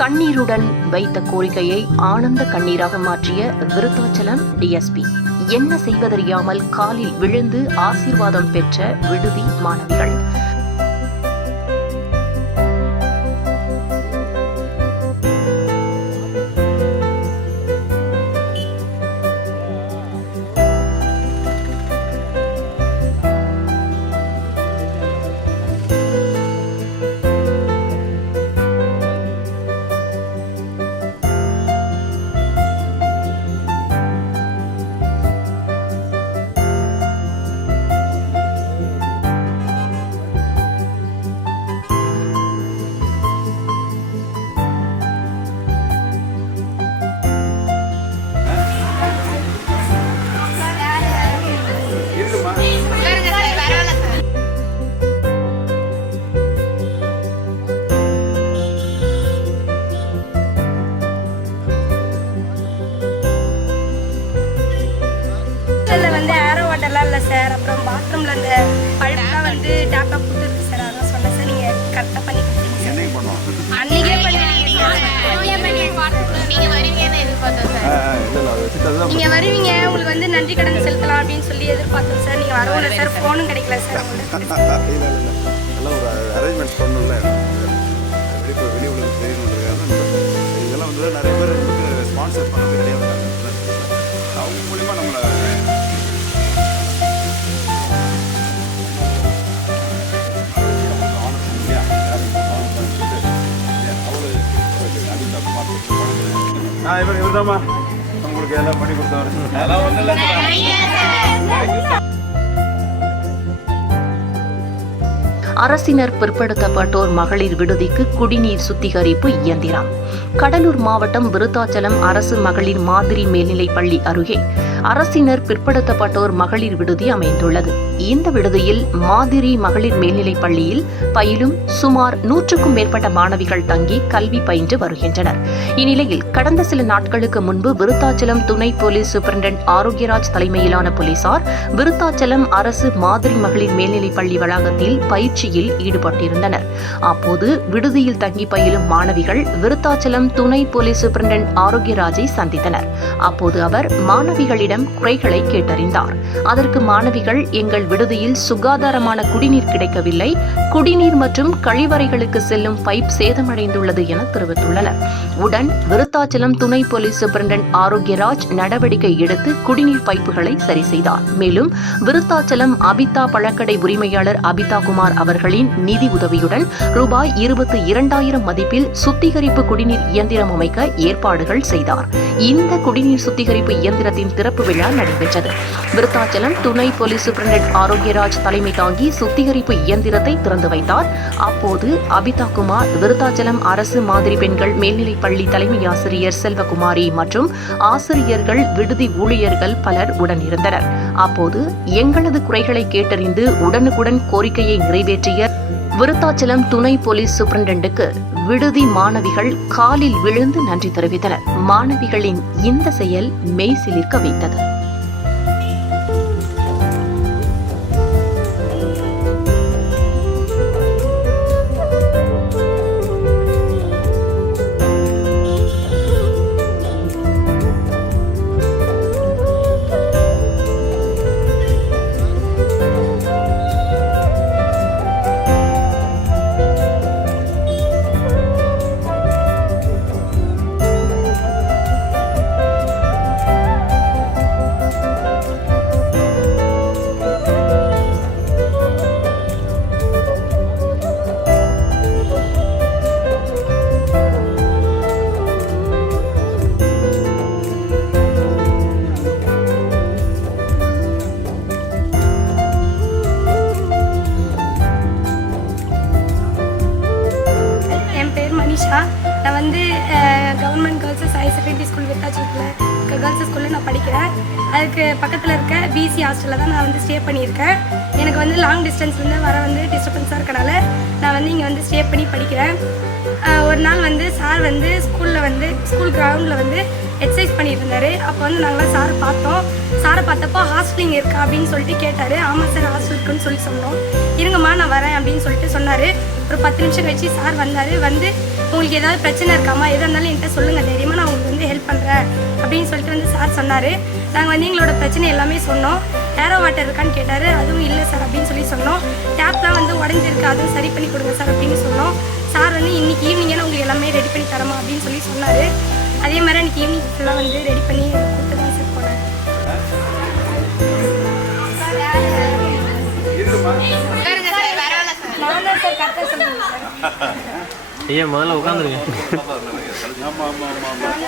கண்ணீருடன் வைத்த கோரிக்கையை ஆனந்த கண்ணீராக மாற்றிய விருத்தாச்சலம் டிஎஸ்பி. என்ன செய்வதறியாமல் காலில் விழுந்து ஆசீர்வாதம் பெற்ற விடுதி மாணவிகள். இல்லை சார், அப்புறம் பாத்ரூமில் அந்த பழுப்புலாம் வந்து டேப்லாம் போட்டுருக்கு சார். அதான் சொன்னேன் சார், நீங்கள் கரெக்டாக பண்ணி கொடுத்தீங்க சார். அன்றைக்கே நீங்கள் வருவீங்க, உங்களுக்கு வந்து நன்றி கடன் செலுத்தலாம் அப்படின்னு சொல்லி எதிர்பார்த்தோம் சார். நீங்கள் வரவில்லை சார், ஃபோனும் கிடைக்கல சார். அரேஞ்ச்மெண்ட்ஸ் பண்ணல வெளி உலகம் தெரியணுன்றதுக்காக இதெல்லாம் வந்து நிறைய பேர் வந்து ஸ்பான்சர் பண்ணது கிடையாது. அவங்க மூலிமா நம்மளை இவர்தாம்மா உங்களுக்கு எல்லாம் பண்ணி கொடுத்தவர். அதெல்லாம் ஒன்றும் இல்லை. அரசினர் பிற்படுத்தப்பட்டோர் மகளிர் விடுதிக்கு குடிநீர் சுத்திகரிப்பு இயந்திரம். கடலூர் மாவட்டம் விருத்தாச்சலம் அரசு மகளிர் மாதிரி மேல்நிலைப் பள்ளி அருகே அரசினர் பிற்படுத்தப்பட்டோர் மகளிர் விடுதி அமைந்துள்ளது. இந்த விடுதியில் மாதிரி மகளிர் மேல்நிலைப் பள்ளியில் பயிலும் சுமார் 100க்கும் மேற்பட்ட மாணவிகள் தங்கி கல்வி பயின்று வருகின்றனர். இந்நிலையில் கடந்த சில நாட்களுக்கு முன்பு விருத்தாச்சலம் துணை போலீஸ் சூப்பரண்டன்ட் ஆரோக்கியராஜ் தலைமையிலான போலீசார் விருத்தாச்சலம் அரசு மாதிரி மகளிர் மேல்நிலைப் பள்ளி வளாகத்தில் பயிற்சியில் ஈடுபட்டிருந்தனர். அப்போது விடுதியில் தங்கி பயிலும் மாணவிகள் விருத்தாச்சலம் துணை போலீஸ் சூப்பரண்டன்ட் ஆரோக்கியராஜை சந்தித்தனர். அப்போது அவர் மாணவிகளிடம் குறைகளை கேட்டறிந்தார். அதற்கு மாணவிகள், எங்கள் விடுதியில் சுகாதாரமான குடிநீர் கிடைக்கவில்லை, குடிநீர் மற்றும் கழிவறைகளுக்கு செல்லும் பைப் சேதமடைந்துள்ளது என தெரிவித்துள்ளனர். உடன் விருத்தாச்சலம் துணை போலீஸ் சூப்பரண்டன்ட் ஆரோக்கியராஜ் நடவடிக்கை எடுத்து குடிநீர் பைப்புகளை சரி செய்தார். மேலும் விருத்தாச்சலம் அபிதா பழக்கடை உரிமையாளர் அபிதா குமார் அவர்களின் நிதி உதவியுடன் ரூபாய் 22,000 மதிப்பில் சுத்திகரிப்பு குடிநீர் இயந்திரம் அமைக்க ஏற்பாடுகள் செய்தார். இந்த குடிநீர் சுத்திகரிப்பு இயந்திரத்தின் திறப்பு விழா நடைபெற்றது. விருத்தாச்சலம் துணை போலீஸ் சூப்பரண்டன்ட் ஆரோக்கியராஜ் தலைமை தாங்கி சுத்திகரிப்பு இயந்திரத்தை திறந்து வைத்தார். அப்போது அபிதா குமார், விருத்தாச்சலம் அரசு மாதிரி பெண்கள் மேல்நிலைப் பள்ளி தலைமை ஆசிரியர் செல்வகுமாரி மற்றும் ஆசிரியர்கள், விடுதி ஊழியர்கள் பலர் உடன் இருந்தனர். அப்போது எங்களது குறைகளை கேட்டறிந்து உடனுக்குடன் கோரிக்கையை நிறைவேற்றிய விருத்தாச்சலம் துணை போலீஸ் சூப்பரண்டன்ட்டுக்கு விடுதி மாணவிகள் காலில் விழுந்து நன்றி தெரிவித்தனர். மாணவிகளின் இந்த செயல் மெய் சிலிர்க்க வைத்தது. நான் வந்து government girls higher secondary school விருத்தாச்சலத்தில் கேர்ள்ஸ் ஸ்கூலில் நான் படிக்கிறேன். அதுக்கு பக்கத்தில் இருக்க பிசி ஹாஸ்டலில் தான் நான் வந்து ஸ்டே பண்ணியிருக்கேன். எனக்கு வந்து லாங் டிஸ்டன்ஸ்லேருந்து வர வந்து டிஸ்டர்பன்ஸாக இருக்கனால நான் வந்து இங்கே வந்து ஸ்டே பண்ணி படிக்கிறேன். ஒரு நாள் வந்து சார் வந்து ஸ்கூல் கிரவுண்டில் வந்து எக்ஸசைஸ் பண்ணிட்டு இருந்தாரு. அப்போ வந்து நாங்களாம் சாரை பார்த்தோம். சாரை பார்த்தப்போ ஹாஸ்டலிங் இருக்கா அப்படின்னு சொல்லிட்டு கேட்டார். ஆமாம் சார் ஹாஸ்டல் இருக்குன்னு சொல்லி சொன்னோம். இருங்கம்மா நான் வரேன் அப்படின்னு சொல்லிட்டு சொன்னார். ஒரு 10 நிமிஷம் கழிச்சு சார் வந்தார். வந்து உங்களுக்கு ஏதாவது பிரச்சனை இருக்காமா, எதாக இருந்தாலும் என்கிட்ட சொல்லுங்கள், தைரியமாக நான் உங்களுக்கு வந்து ஹெல்ப் பண்ணுறேன் அப்படின்னு சொல்லிட்டு வந்து சார் சொன்னார். நாங்கள் வந்து எங்களோட பிரச்சனை எல்லாமே சொன்னோம். ஏரோ வாட்டர் இருக்கான்னு கேட்டார். அதுவும் இல்லை சார் அப்படின்னு சொல்லி சொன்னோம். டேப்லாம் வந்து உடஞ்சிருக்கு, அதுவும் சரி பண்ணி கொடுங்க சார் அப்படின்னு சொன்னோம். சார் வந்து இன்றைக்கி ஈவினிங்கே உங்களுக்கு எல்லாமே ரெடி பண்ணி தரமா அப்படின்னு சொல்லி சொன்னார். அதே மாதிரி அன்றைக்கி ஈவினிங் ஃபுல்லாக வந்து ரெடி பண்ணி கொடுத்து தான் சார் போனேன். நான் தான் சார் கரெக்டாக சொல்லுங்கள் சார். ஐயா முதல்ல உட்காந்துருங்க. ஆமாம் ஆமாம் ஆமாம் ஆமாம்